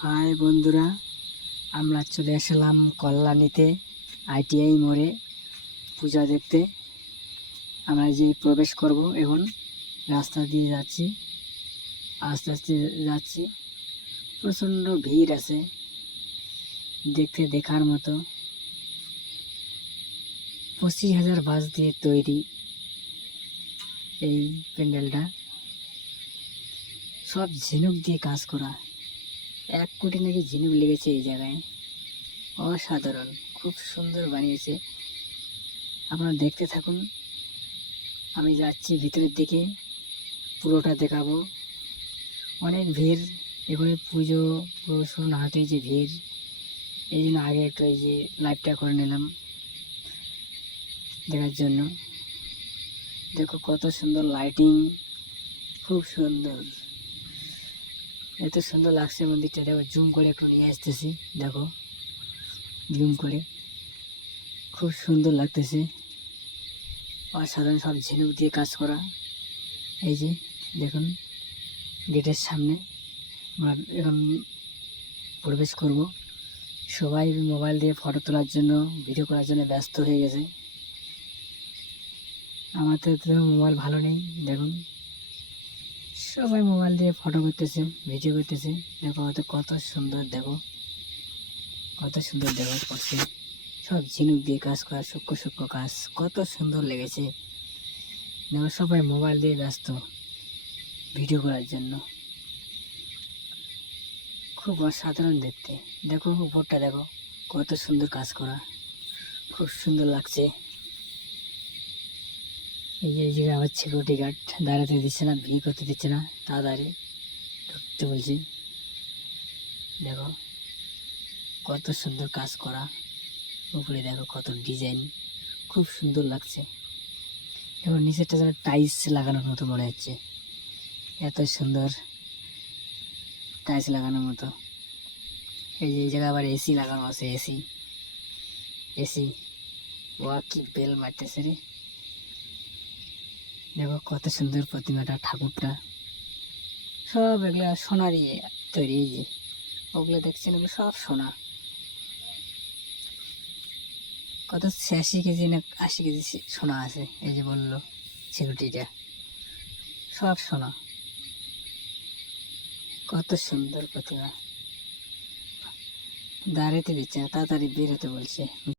High বন্ধুরা, আমরা চলে আসলাম কল্যাণীতে ITI মোড়ে পূজা দেখতে। আমরা যে প্রবেশ করব এখন রাস্তা দিয়ে যাচ্ছি, আস্তে আস্তে যাচ্ছি। প্রচণ্ড ভিড় আছে, দেখার মতো। 25,000 বাঁশ দিয়ে তৈরি এই প্যান্ডেলটা, সব ঝিনুক দিয়ে কাজ করা। 1 কোটি নাকি ঝিনুক লেগেছে এই জায়গায়। অসাধারণ, খুব সুন্দর বানিয়েছে। আপনারা দেখতে থাকুন, আমি যাচ্ছি ভিতরের দিকে, পুরোটা দেখাবো। অনেক ভিড় এখানে, পুজো শুরু না হতেই যে ভিড়, এই জন্য আগে একটু এই যে লাইভটা করে নিলাম দেখার জন্য। দেখো কত সুন্দর লাইটিং, খুব সুন্দর, এত সুন্দর লাগছে মন্দিরটা। দেখো জুম করে একটু নিয়ে আসতেছি, দেখো জুম করে, খুব সুন্দর লাগতেছে। অসাধারণ, সব ঝিনুক দিয়ে কাজ করা। এই যে দেখুন, গেটের সামনে আমরা এখন প্রবেশ করব। সবাই মোবাইল দিয়ে ফটো তোলার জন্য, ভিডিও করার জন্য ব্যস্ত হয়ে গেছে। আমাদের তো মোবাইল ভালো নেই, দেখুন সবাই মোবাইল দিয়ে ফটো করতেছে, ভিডিও করতেছে। দেখো কত সুন্দর, দেখো কত সুন্দর দেখো করছে। সব ঝিনুক দিয়ে কাজ করা, সূক্ষ্ম সূক্ষ্ম কাজ, কত সুন্দর লেগেছে। দেখো সবাই মোবাইল দিয়ে ব্যস্ত ভিডিও করার জন্য, খুব অসাধারণ দেখতে। দেখো উপরটা দেখো কত সুন্দর কাজ করা, খুব সুন্দর লাগছে। এই যে আমার সিকিউরিটি গার্ড দাঁড়াতে দিচ্ছে না, ভিড় করতে দিচ্ছে না, তাড়াতাড়ি ঢুকতে বলছি। দেখো কত সুন্দর কাজ করা, উপরে দেখো কত ডিজাইন, খুব সুন্দর লাগছে। এবং নিচেরটা যেন টাইলস লাগানোর মতো মনে হচ্ছে, এত সুন্দর টাইলস লাগানোর মতো। এই যে এই জায়গায় আবার এসি লাগানো আছে, এসি ওয়া কি বেল মারতেছে রে। দেখো কত সুন্দর প্রতিমাটা, ঠাকুরটা সব এগুলো সোনা দিয়ে তৈরি। এই যে ওগুলো দেখছেন, ওগুলো সব সোনা। কত 86 কেজি না 80 কেজি সোনা আছে, এই যে বললো সিকিউরিটিটা, সব সোনা। কত সুন্দর প্রতিমা, দাঁড়াতে দিচ্ছে না, তাড়াতাড়ি বের হতে বলছে।